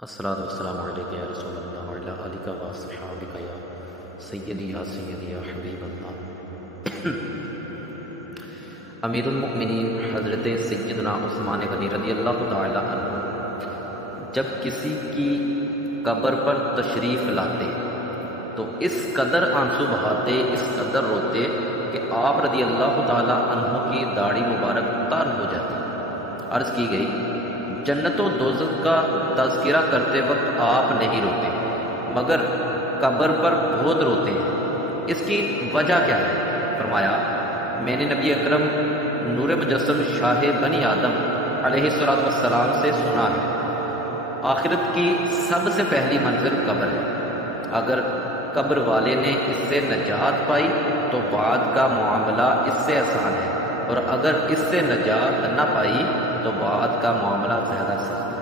الصلاۃ والسلام علیک یا رسول اللہ وعلی آلک و صحابک یا سیدی یا حبیب اللہ۔ امیر المؤمنین حضرت سیدنا عثمان غنی رضی اللہ تعالی عنہ جب کسی کی قبر پر تشریف لاتے تو اس قدر آنسو بہاتے، اس قدر روتے کہ آپ رضی اللہ تعالی عنہ کی داڑھی مبارک تار ہو جاتی۔ عرض کی گئی جنت و دوزخ کا تذکرہ کرتے وقت آپ نہیں روتے مگر قبر پر بہت روتے ہیں، اس کی وجہ کیا ہے؟ فرمایا میں نے نبی اکرم نور مجسم شاہ بنی آدم علیہ السلام سے سنا ہے آخرت کی سب سے پہلی منزل قبر ہے، اگر قبر والے نے اس سے نجات پائی تو بعد کا معاملہ اس سے آسان ہے، اور اگر اس سے نجات نہ پائی تو بعد کا معاملہ زیادہ سخت ہے۔